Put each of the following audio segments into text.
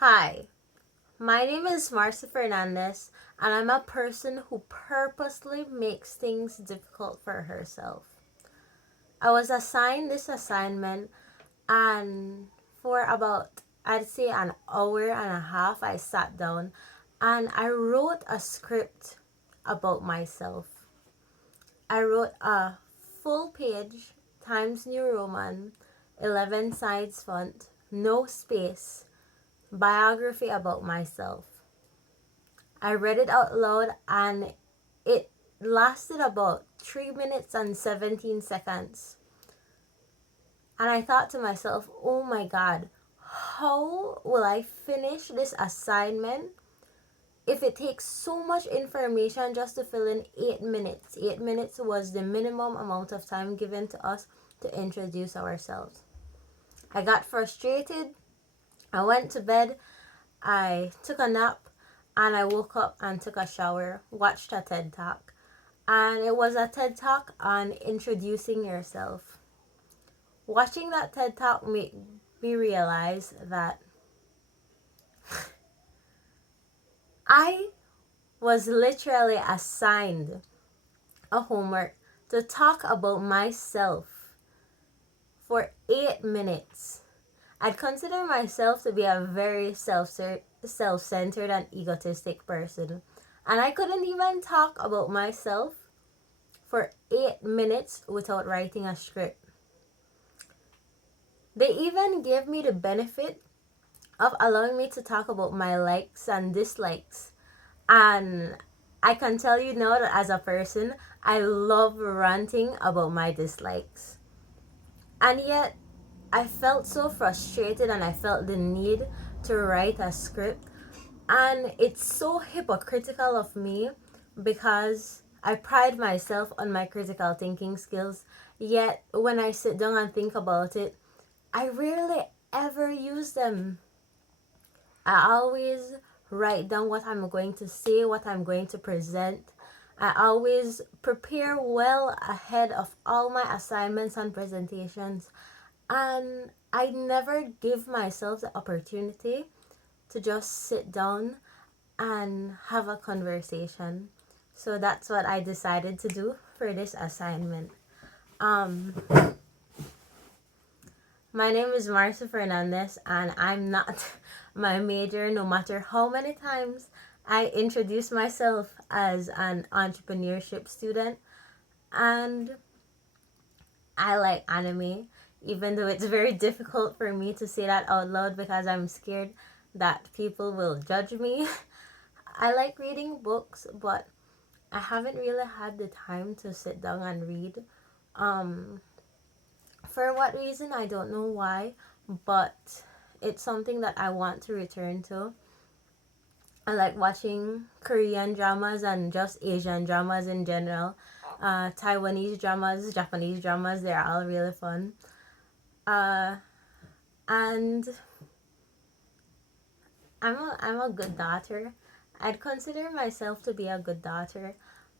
Hi, my name is Marcia Fernandez, and I'm a person who purposely makes things difficult for herself. I was assigned this assignment, and for about, I'd say, an hour and a half, I sat down and I wrote a script about myself. I wrote a full page, Times New Roman, 11 sides font, no space, biography about myself. I read it out loud and it lasted about 3 minutes and 17 seconds. And I thought to myself, oh my God, how will I finish this assignment if it takes so much information just to fill in 8 minutes? 8 minutes was the minimum amount of time given to us to introduce ourselves. I got frustrated. I went to bed. I took a nap and I woke up and took a shower, watched a TED Talk. And it was a TED Talk on introducing yourself. Watching that TED Talk made me realize that I was literally assigned a homework to talk about myself for 8 minutes. I'd consider myself to be a very self-centered and egotistic person. And I couldn't even talk about myself for 8 minutes without writing a script. They even gave me the benefit of allowing me to talk about my likes and dislikes. And I can tell you now that as a person, I love ranting about my dislikes. And yet, I felt so frustrated and I felt the need to write a script. And it's so hypocritical of me because I pride myself on my critical thinking skills. Yet, when I sit down and think about it, I rarely ever use them. I always write down what I'm going to say, what I'm going to present. I always prepare well ahead of all my assignments and presentations. And I never give myself the opportunity to just sit down and have a conversation. So that's what I decided to do for this assignment. Um, My name is Marcia Fernandez, and I'm not my major no matter how many times I introduce myself as an entrepreneurship student. And I like anime, even though it's very difficult for me to say that out loud because I'm scared that people will judge me. I like reading books, but I haven't really had the time to sit down and read. Um, for what reason, I don't know why, but it's something that I want to return to. I like watching Korean dramas and just Asian dramas in general. Taiwanese dramas, Japanese dramas, they're all really fun. Uh, and I'm a good daughter. I'd consider myself to be a good daughter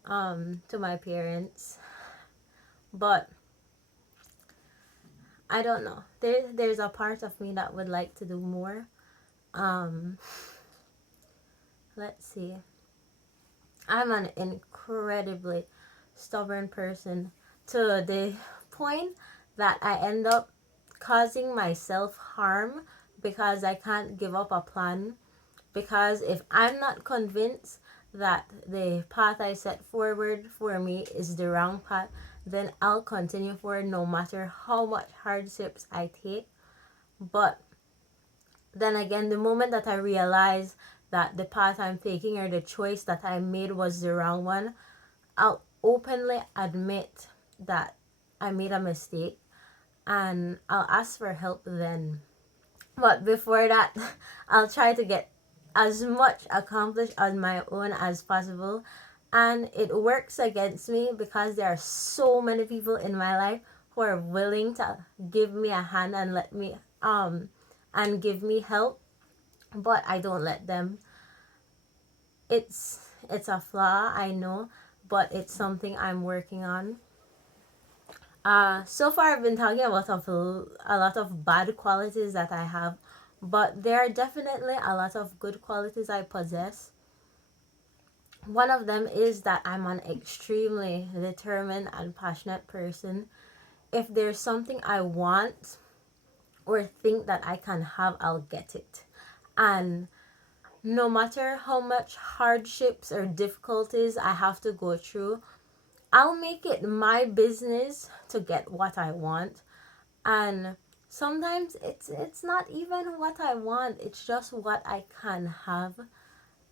to my parents. But I don't know. There's a part of me that would like to do more. Um, let's see. I'm an incredibly stubborn person to the point that I end up causing myself harm because I can't give up a plan. Because if I'm not convinced that the path I set forward for me is the wrong path, then I'll continue forward no matter how much hardships I take. But then again, the moment that I realize that the path I'm taking or the choice that I made was the wrong one, I'll openly admit that I made a mistake and I'll ask for help then. But before that, I'll try to get as much accomplished on my own as possible. And it works against me because there are so many people in my life who are willing to give me a hand and let me and give me help, but I don't let them. It's a flaw, I know, but it's something I'm working on. So far I've been talking about a lot of bad qualities that I have, but there are definitely a lot of good qualities I possess. One of them is that I'm an extremely determined and passionate person. If there's something I want or think that I can have, I'll get it. And no matter how much hardships or difficulties I have to go through, I'll make it my business to get what I want. And sometimes it's not even what I want, it's just what I can have.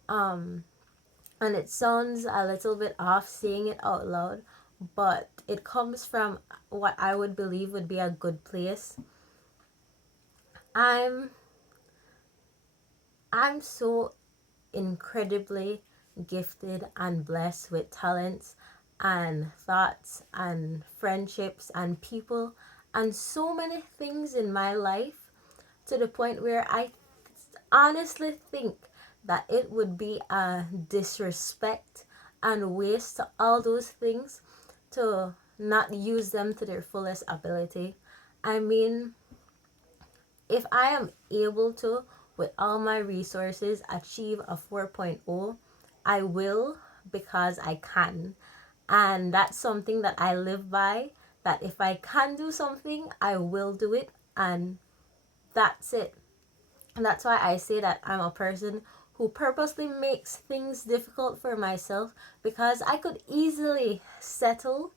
Um and it sounds a little bit off saying it out loud, but it comes from what I would believe would be a good place. I'm I'm so incredibly gifted and blessed with talents and thoughts and friendships and people and so many things in my life, to the point where I honestly think that it would be a disrespect and waste to all those things to not use them to their fullest ability. I mean, if I am able to, with all my resources, achieve a 4.0, I will, because I can. And that's something that I live by, that if I can do something, I will do it. And that's it. And that's why I say that I'm a person who purposely makes things difficult for myself, because I could easily settle,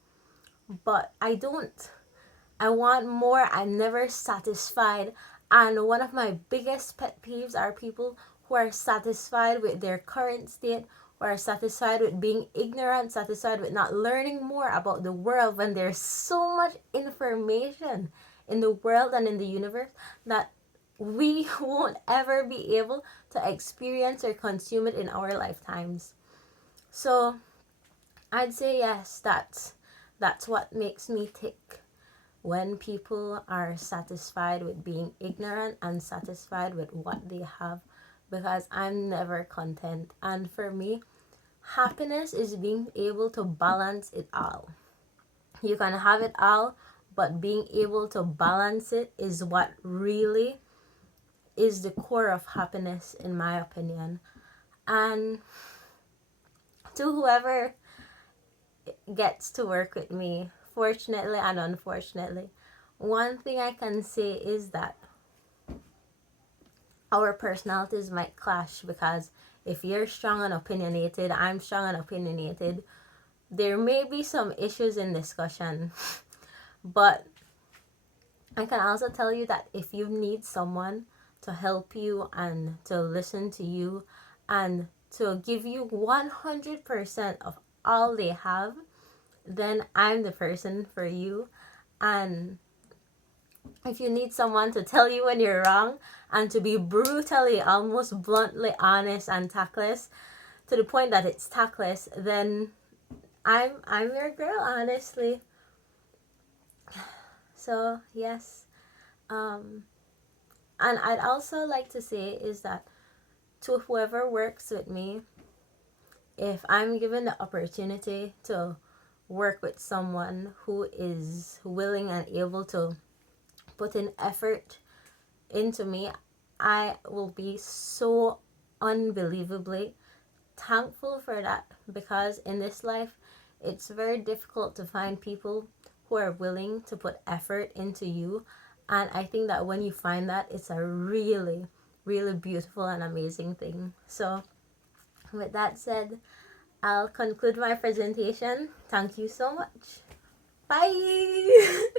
but I don't. I want more. I'm never satisfied. And one of my biggest pet peeves are people who are satisfied with their current state, who are satisfied with being ignorant, satisfied with not learning more about the world, when there's so much information in the world and in the universe that we won't ever be able to experience or consume it in our lifetimes. So I'd say yes, that's what makes me tick, when people are satisfied with being ignorant and satisfied with what they have, because I'm never content. And for me, happiness is being able to balance it all. You can have it all, but being able to balance it is what really is the core of happiness, in my opinion. And to whoever gets to work with me, fortunately and unfortunately, one thing I can say is that our personalities might clash, because if you're strong and opinionated, I'm strong and opinionated, there may be some issues in discussion. But I can also tell you that if you need someone to help you and to listen to you and to give you 100% of all they have, then I'm the person for you. And if you need someone to tell you when you're wrong and to be brutally, almost bluntly honest and tactless, to the point that it's tactless, then I'm your girl, honestly. So yes. And I'd also like to say is that, to whoever works with me, if I'm given the opportunity to work with someone who is willing and able to put in effort into me, I will be so unbelievably thankful for that, because in this life it's very difficult to find people who are willing to put effort into you. And I think that when you find that, it's a really, really beautiful and amazing thing. So with that said, I'll conclude my presentation. Thank you so much. Bye.